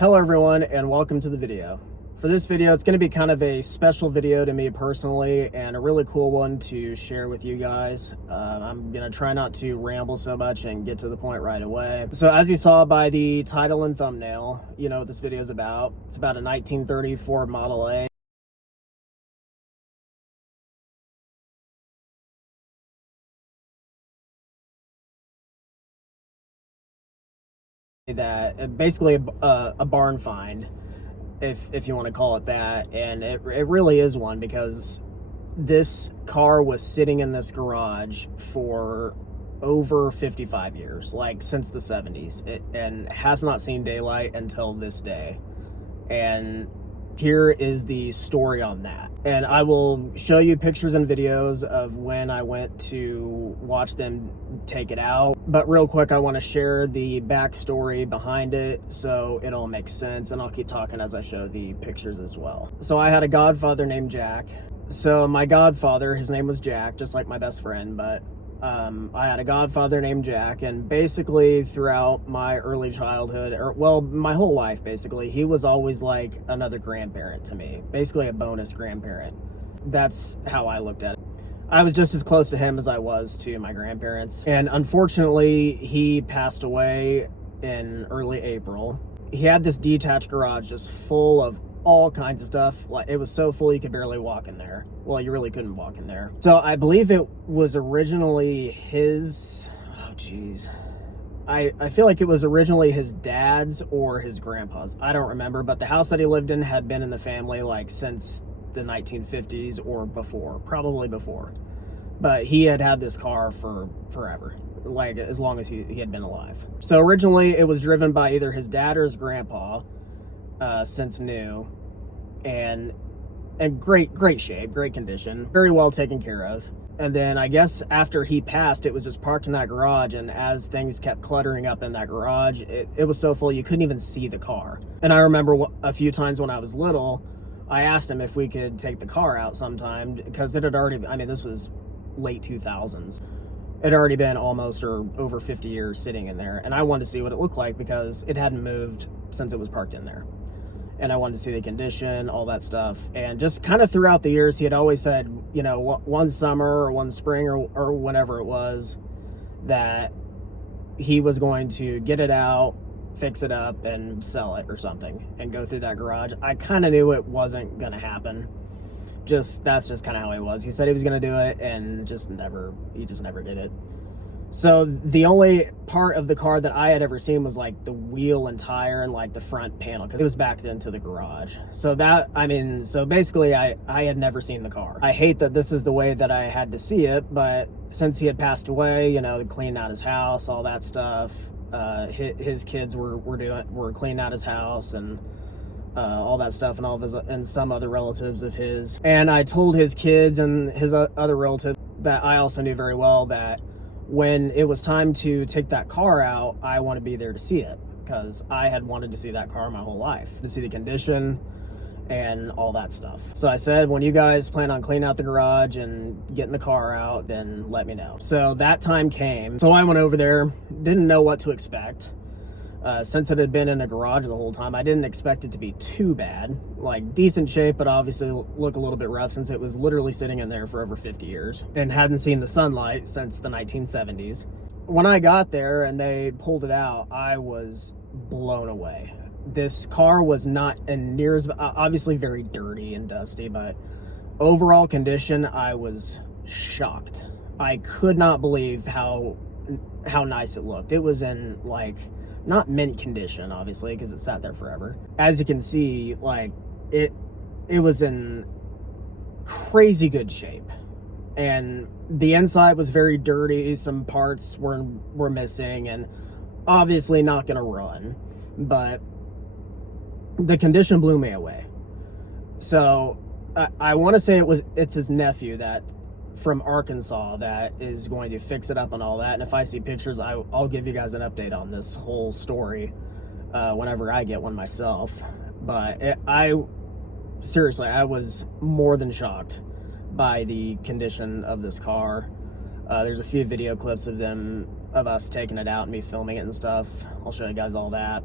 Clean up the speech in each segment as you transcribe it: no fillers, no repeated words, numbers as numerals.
Hello everyone, and welcome to the video. For this video, it's going to be kind of a special video to me personally and a really cool one to share with you guys. I'm going to try not to ramble so much and get to the point right away. So as you saw by the title and thumbnail, you know what this video is about. It's about a 1930 Ford Model A. That basically a barn find, if you want to call it that, and it really is one, because this car was sitting in this garage for over 55 years, like since the 70s, and has not seen daylight until this day. And here is the story on that, and I will show you pictures and videos of when I went to watch them take it out. But real quick, I want to share the backstory behind it so it all makes sense, and I'll keep talking as I show the pictures as well. So I had a godfather named Jack. So my godfather, his name was Jack, just like my best friend, but I had a godfather named Jack, and basically throughout my early childhood, or well, my whole life basically, he was always like another grandparent to me, basically a bonus grandparent. That's how I looked at it. I was just as close to him as I was to my grandparents, and unfortunately he passed away in early April. He had this detached garage just full of all kinds of stuff. Like, it was so full you could barely walk in there. Well, you really couldn't walk in there. So I believe it was originally his, oh geez, I feel like it was originally his dad's or his grandpa's. I don't remember, but the house that he lived in had been in the family like since the 1950s or before, probably before. But he had this car for forever, like as long as he had been alive. So originally it was driven by either his dad or his grandpa, since new, and great shape, great condition, very well taken care of. And then I guess after he passed, it was just parked in that garage, and as things kept cluttering up in that garage, it was so full you couldn't even see the car. And I remember a few times when I was little, I asked him if we could take the car out sometime, because it had already, I mean, this was late 2000s. It had already been almost or over 50 years sitting in there, and I wanted to see what it looked like because it hadn't moved since it was parked in there. And I wanted to see the condition, all that stuff. And just kind of throughout the years, he had always said, you know, one summer or one spring or whenever it was, that he was going to get it out, fix it up, and sell it or something, and go through that garage. I kind of knew it wasn't going to happen. That's just kind of how he was. He said he was going to do it, and he just never did it. So the only part of the car that I had ever seen was like the wheel and tire and like the front panel, because it was backed into the garage. So so basically I had never seen the car. I hate that this is the way that I had to see it, but since he had passed away, you know, they cleaned out his house, all that stuff. His kids were cleaning out his house and all that stuff, and all of his and some other relatives of his. And I told his kids and his other relatives that I also knew very well that when it was time to take that car out, I want to be there to see it, because I had wanted to see that car my whole life, to see the condition and all that stuff. So I said, when you guys plan on cleaning out the garage and getting the car out, then let me know. So that time came. So I went over there, didn't know what to expect. Since it had been in a garage the whole time, I didn't expect it to be too bad. Like, decent shape, but obviously look a little bit rough, since it was literally sitting in there for over 50 years and hadn't seen the sunlight since the 1970s. When I got there and they pulled it out, I was blown away. This car was not near as, obviously very dirty and dusty, but overall condition, I was shocked. I could not believe how nice it looked. It was in like, not mint condition, obviously, because it sat there forever. As you can see, like, it was in crazy good shape, and the inside was very dirty. Some parts were missing, and obviously not gonna run, but the condition blew me away. So I want to say it's his nephew that from Arkansas that is going to fix it up and all that. And if I see pictures, I'll give you guys an update on this whole story whenever I get one myself. But seriously, I was more than shocked by the condition of this car. There's a few video clips of us taking it out and me filming it and stuff. I'll show you guys all that.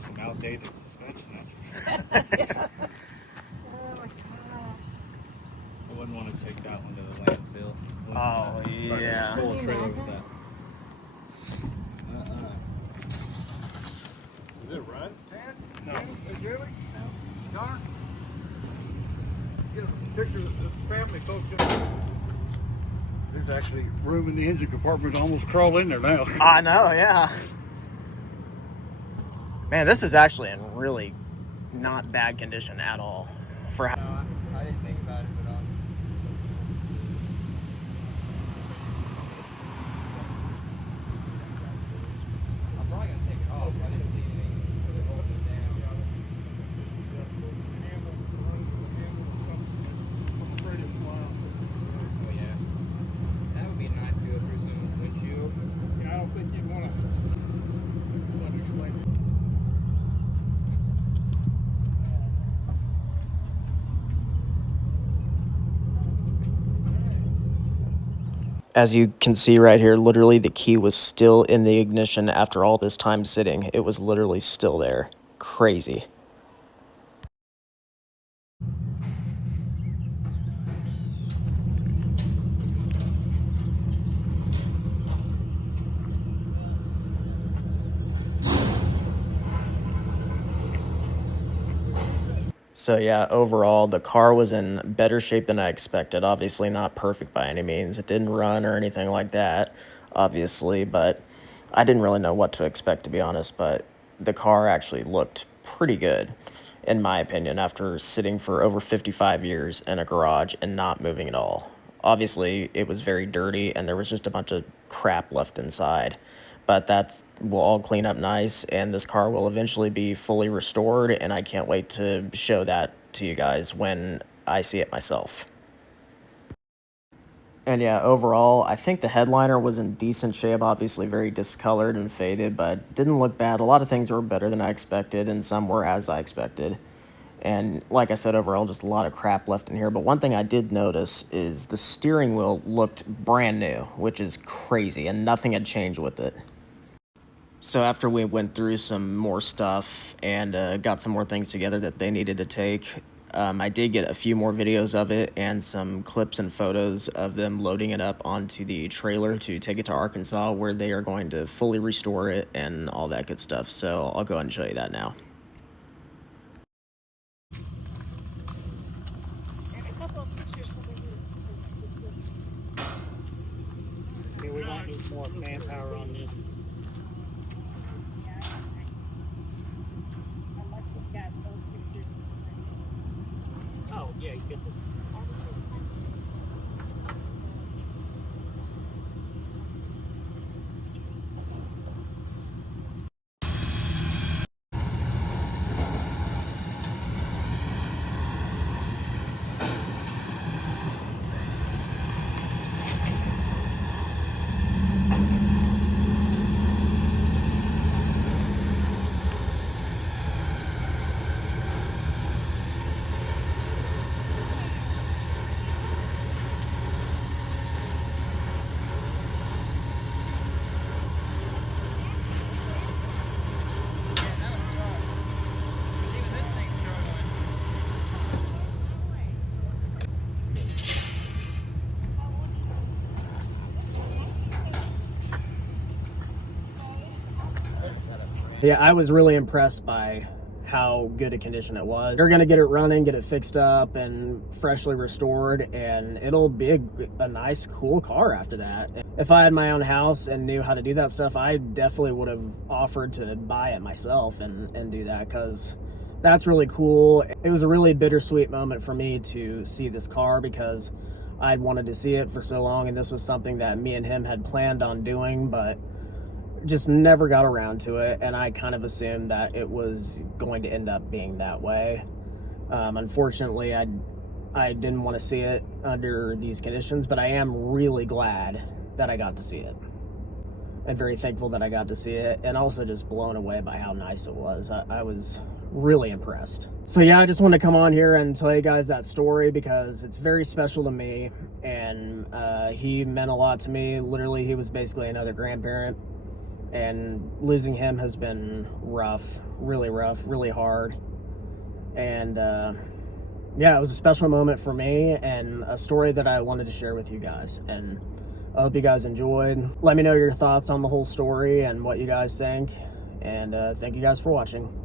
with some outdated suspension, that's for sure. Yeah. Oh my gosh. I wouldn't want to take that one to the landfill. Oh, yeah. Pull a Can you trailer with imagine? that. Is it run? Ted? No. Hey, Julie? No. Connor? Get a picture of the family folks in there. There's actually room in the engine compartment to almost crawl in there now. I know, yeah. Man, this is actually in really not bad condition at all. For how No, I didn't think about it at all. I'm probably gonna take it off. I didn't see anything really holding it down. Oh yeah. That would be nice to go through some windshield. I don't think you'd want to explain it. As you can see right here, literally the key was still in the ignition after all this time sitting. It was literally still there. Crazy. So yeah, overall, the car was in better shape than I expected. Obviously not perfect by any means. It didn't run or anything like that, obviously, but I didn't really know what to expect, to be honest. But the car actually looked pretty good, in my opinion, after sitting for over 55 years in a garage and not moving at all. Obviously, it was very dirty and there was just a bunch of crap left inside. But that will all clean up nice, and this car will eventually be fully restored, and I can't wait to show that to you guys when I see it myself. And yeah, overall, I think the headliner was in decent shape, obviously very discolored and faded, but didn't look bad. A lot of things were better than I expected, and some were as I expected. And like I said, overall, just a lot of crap left in here. But one thing I did notice is the steering wheel looked brand new, which is crazy, and nothing had changed with it. So after we went through some more stuff and got some more things together that they needed to take, I did get a few more videos of it and some clips and photos of them loading it up onto the trailer to take it to Arkansas, where they are going to fully restore it and all that good stuff. So I'll go ahead and show you that now. Yeah, we might need more manpower on this. Unless it's got those pictures. Oh, yeah, you get the. Yeah, I was really impressed by how good a condition it was. They're gonna get it running, get it fixed up and freshly restored, and it'll be a nice, cool car after that. If I had my own house and knew how to do that stuff, I definitely would have offered to buy it myself and do that, because that's really cool. It was a really bittersweet moment for me to see this car, because I'd wanted to see it for so long, and this was something that me and him had planned on doing, but just never got around to it, and I kind of assumed that it was going to end up being that way. Unfortunately, I didn't want to see it under these conditions, but I am really glad that I got to see it, and very thankful that I got to see it, and also just blown away by how nice it was. I was really impressed. So yeah, I just wanted to come on here and tell you guys that story, because it's very special to me, and he meant a lot to me. Literally, he was basically another grandparent. and losing him has been rough, really hard. And yeah, it was a special moment for me and a story that I wanted to share with you guys. And I hope you guys enjoyed. Let me know your thoughts on the whole story and what you guys think. And thank you guys for watching.